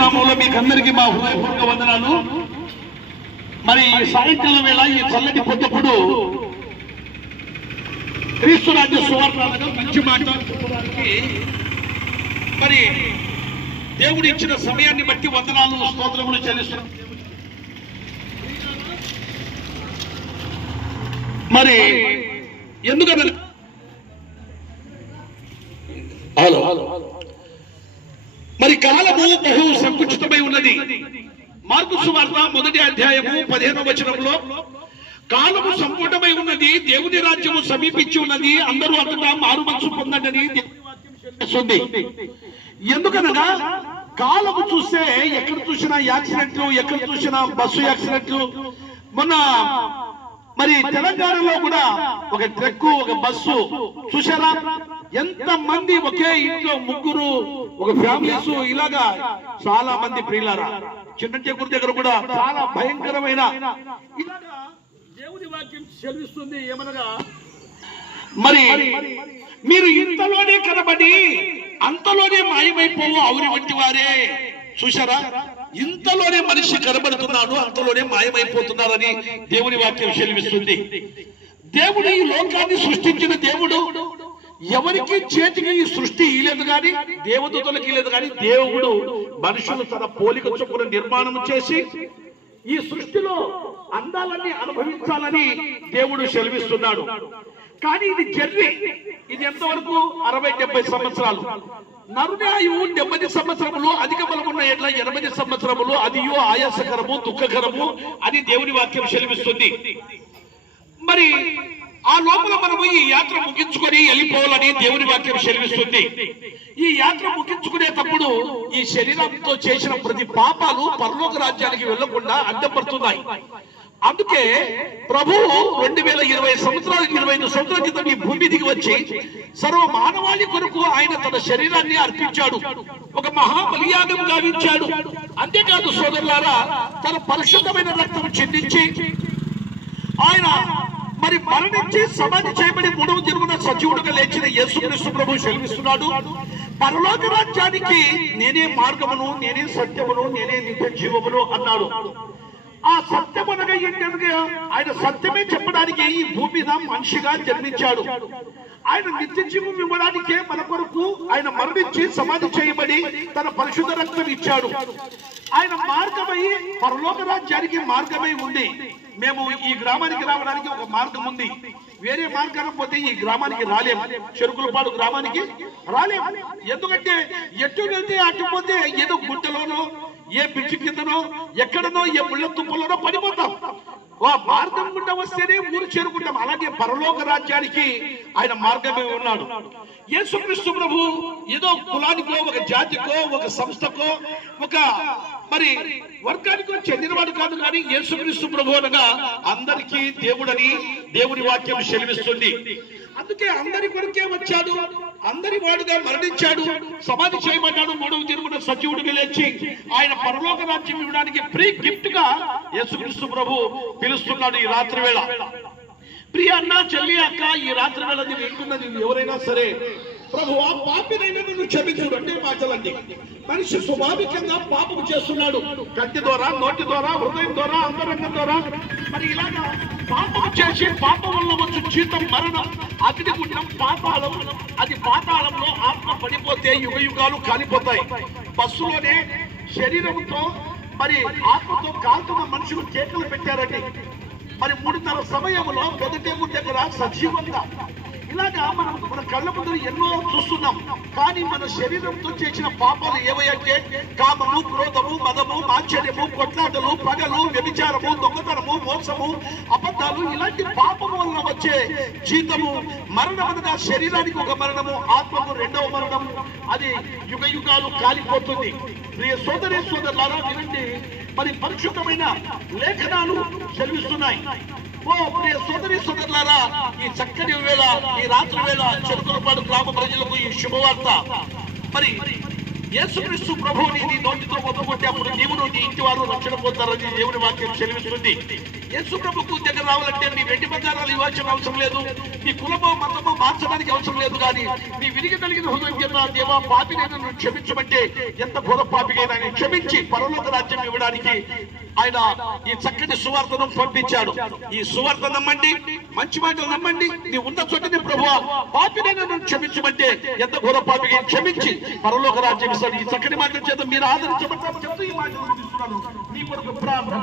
నామంలో మీకు అందరికీ మా హృదయపూర్వక వందనాలు. మరి సాయంకాలం వేళ ఈ చల్లటి పొద్దుప్పుడు క్రీస్తు రాజ్య సువార్తగా మంచి మాట మరి దేవుడు ఇచ్చిన సమయాన్ని బట్టి వందనాలు స్తోత్రములు చెల్లిస్తున్నాం. మరి ఎందుకంటే కాలము సంకుచితమై ఉన్నది. మార్పు సువార్త మొదటి అధ్యాయము పదిహేనవ వచనంలో కాలము సంపూర్ణమై ఉన్నది దేవుని రాజ్యము సమీపించి ఉన్నది అందరూ అంతటా మారు మనసు పొందండి దేవుని ఎందుకనగా కాలము చూస్తే ఎక్కడ చూసినా యాక్సిడెంట్లు ఎక్కడ చూసినా బస్సు యాక్సిడెంట్లు. మొన్న మరి తెలంగాణలో కూడా ఒక ట్రక్ ఒక బస్సు చూసారా ఎంత మంది ఒకే ఇంట్లో ముగ్గురు ఒక ఫ్యామిలీస్ ఇలాగా చాలా మంది ప్రియులారా? చిన్న చెక్కుడు దగ్గర కూడా చాలా భయంకరమైన ఇలాగా దేవుని వాక్యం చెల్లిస్తుంది ఏమనగా మరి మీరు ఇంతలోనే కనబడి అంతలోనే మాయమైపోవు అవురి వంటి వారే. చూశారా? ఇంతలోనే మనిషి కనబడుతున్నాడు అంతలోనే మాయమైపోతున్నారని దేవుని వాక్యం చెల్లిస్తుంది దేవుడు ఈ లోకాన్ని సృష్టించిన దేవుడు ఎవరికి చేతికి ఈ సృష్టి ఇలేదు కానీ దేవదూతలకు ఇలేదు కానీ దేవుడు మనుషులు తన పోలిక చొప్పున నిర్మాణం చేసి ఈ సృష్టిలో అందాలని అనుభవించాలని దేవుడు సెలవిస్తున్నాడు. కానీ ఇది జర్నీ. ఇది ఎంతవరకు? అరవై డెబ్బై సంవత్సరాలు. నరునాయువు డెబ్బై సంవత్సరములు అధిక బలమున్న ఎడ్ల ఎనభై సంవత్సరములు అదియో ఆయాసకరము దుఃఖకరము అని దేవుని వాక్యం సెలవిస్తుంది. మరి ఆ లోపల మనము ఈ యాత్ర ముగించుకొని వెళ్ళిపోవాలని దేవుని వాక్యం శరమిస్తుంది ఈ యాత్ర ముగించుకునేటప్పుడు ఈ శరీరంతో చేసిన ప్రతి పాపాలు పరలోక రాజ్యానికి వెళ్ళకుండా అడ్డపడుతున్నాయి అందుకే ప్రభువు రెండు వేల ఇరవై సంవత్సరాల ఇరవై ఐదు సంవత్సరాల క్రితం ఈ భూమి దిగి వచ్చి సర్వ మానవాళి కొరకు ఆయన తన శరీరాన్ని అర్పించాడు. ఒక మహాబలియాగం గావించాడు. అంతేకాదు సోదరులారా తన పరిశుద్ధమైన రక్తం చెందించి ఆయన మరి మరణించి సమాధి చేయబడి మూడవ జన్మన సజీవుడుగా లేచిన యేసుక్రీస్తు ప్రభు సెలవిస్తున్నాడు పరలోక రాజ్యానికి నేనే మార్గమును నేనే సత్యమును నేనే నిత్య జీవమును అన్నాడు. ఆ సత్యం అనగా ఏంటనగా ఆయన సత్యమే చెప్పడానికి ఈ భూమి మీద మనిషిగా జన్మించాడు. ఆయన నిత్య జీవం ఇవ్వడానికే మన కొరకు ఆయన మరణించి సమాధి చేయబడి తన పరిశుద్ధ రక్తం ఇచ్చాడు. ఆయన మార్గమై పరలోక రాజ్యానికి మార్గమై ఉంది మేము ఈ గ్రామానికి రావడానికి ఒక మార్గం ఉంది. వేరే మార్గానికి పోతే ఈ గ్రామానికి రాలేము చెరుకులపాడు గ్రామానికి రాలేము ఎందుకంటే ఎటు వెళ్తే అటు పోతే ఏదో గుట్టలోనో ఏ పిచ్చి కిందనో ఎక్కడనో ఏ ముళ్ళ తుప్పలోనో పడిపోతాం. ఆ మార్గం గుండా వస్తేనే ఊరు చేరుకుంటాం. అలాగే పరలోక రాజ్యానికి ఆయన మార్గమే ఉన్నాడు. యేసుక్రీస్తు ప్రభు ఏదో కులానికో ఒక జాతికో ఒక సంస్థకో ఒక మరి వర్గానికో చెందినవాడు కాదు కానీ యేసుక్రీస్తు ప్రభు అనగా అందరికీ దేవుడని దేవుని వాక్యం సెలవిస్తుంది. అందుకే అందరి కొరకే వచ్చాడు. అందరి వాడుగా మరణించాడు. సమాధి చేయమన్నాడు మూడవ తిరుగున సజీవుడికి లేచి ఆయన పరలోక రాజ్యం ఇవ్వడానికి ప్రీ గిఫ్ట్గా యేసుక్రీస్తు ప్రభు పిలుస్తున్నాడు ఈ రాత్రి వేళ. ప్రియ అన్న చెల్లి అక్క ఈ రాత్రి వేళ ఇది వింటున్నది ఎవరైనా సరే ప్రభు ఆ పాపినైనా నన్ను క్షమించుడు అంటే మాటలండి మనిషి స్వాభావికంగా పాపం చేస్తున్నాడు. కంటి ద్వారా నోటి ద్వారా హృదయం ద్వారా అంతరంగం ద్వారా. మరి ఇలాగా పాపం చేసి పాపం వల్ల వచ్చు జీతం మరణం అగ్ని గుండం పాతాళం అది పాతాళంలో ఆత్మ పడిపోతే యుగ యుగాలు కాలిపోతాయి. బస్సులోనే శరీరంతో మరి ఆత్మతో కాల్తున్న మనుషులు చేతులు పెట్టారండి. మరి మూడున్నర సమయంలో మొదటేము దగ్గర సజీవంగా ఇలాగా మనం మన కళ్ళ ముందు ఎన్నో చూస్తున్నాం. కానీ మన శరీరంతో చేసిన పాపాలు ఏవయంటే కామము క్రోధము మదము మాంచర్యము కొట్లాటలు పగలు వ్యభిచారము దొంగతనము మోసము అబద్ధాలు ఇలాంటి పాపము వలన వచ్చే జీతము మరణం అనగా శరీరానికి ఒక మరణము ఆత్మకు రెండవ మరణం. అది యుగ యుగాలు కాలిపోతుంది. ప్రియ సోదరి సోదరులారా వినండి. మరి పరిశుద్ధమైన లేఖనాలు చదివిస్తున్నాయి ఓ ప్రియ సోదరి సోదరులారా ఈ చక్కని వేళ ఈ రాత్రి వేళ చెరుకులపాడు గ్రామ ప్రజలకు ఈ శుభవార్త. మరి యేసుక్రీస్తు ప్రభువు నీ నోటితో ఒప్పుకుంటే అప్పుడు నీవును నీ ఇంటి వారు రక్షణ పొందారని దేవుని వాక్యం చెల్లిస్తుంది. యేసు ప్రభుకు దగ్గర రావాలంటే నీ వెండి బంగారాలు ఇవ్వాల్సిన అవసరం లేదు. నీ కులమో మతమో మార్చడానికి అవసరం లేదు కానీ నీ విరిగి కలిగిన హృదయం చేత దేవా పాపి నేను క్షమించమంటే ఎంత ఘోర పాపిగా క్షమించి పరలోక రాజ్యం ఇవ్వడానికి ఆయన ఈ చక్కటి సువార్తను పంపించాడు. ఈ సువార్త నమ్మండి మంచి మాటలు నమ్మండి. నీ ఉన్న చోటని ప్రభు పాపినైనా క్షమించమంటే ఎంత ఘోర పాపికి క్షమించి పరలోక రాజ్యం ఇస్తాడు. ఈ చక్కటి మాటల చేత మీరు ఆదరించబడతారు చెప్తూ ఈ మాటలు నీ కొరకు ప్రార్థన.